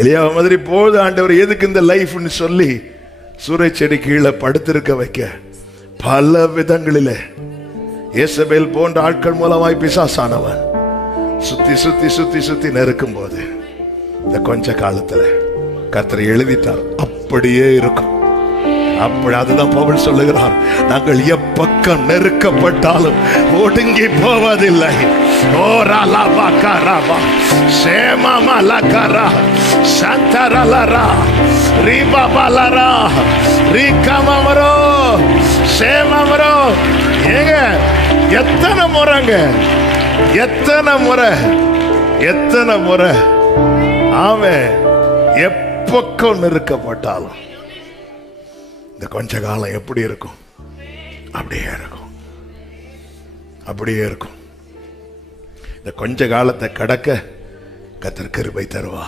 எலியா மாதிரி போது ஆண்டவர் எதுக்கு இந்த லைஃப்னு சொல்லி சூறை செடி கீழே படுத்திருக்க வைக்க பல விதங்களிலே ஏசபேல் போன்ற ஆட்கள் மூலமாய் பிசாசானவன் சுத்தி சுத்தி சுத்தி சுத்தி நெருக்கும் போது இந்த கொஞ்ச காலத்துல கர்த்தர் எழுதிட்டார், அப்படியே இருக்கும். அப்படி அதுதான் பவுல் சொல்லுகிறார், நாங்கள் எப்பக்கம் நெருக்கப்பட்டாலும் ஒடுங்கி போவதில்லை. ஓ ராலா கராபா சேமாமா லகரா சந்தரலரா ரீபாபாலரா ரீகமமரோ சேமமரோ. ஏங்க எத்தனை முறைங்க, எத்தனை முறை அவன் எப்பக்கம் நெருக்கப்பட்டாலும் இந்த கொஞ்ச காலம் எப்படி இருக்கும்? அப்படியே இருக்கும், அப்படியே இருக்கும். இந்த கொஞ்ச காலத்தை கடக்க கர்த்தர் கிருபை தருவா.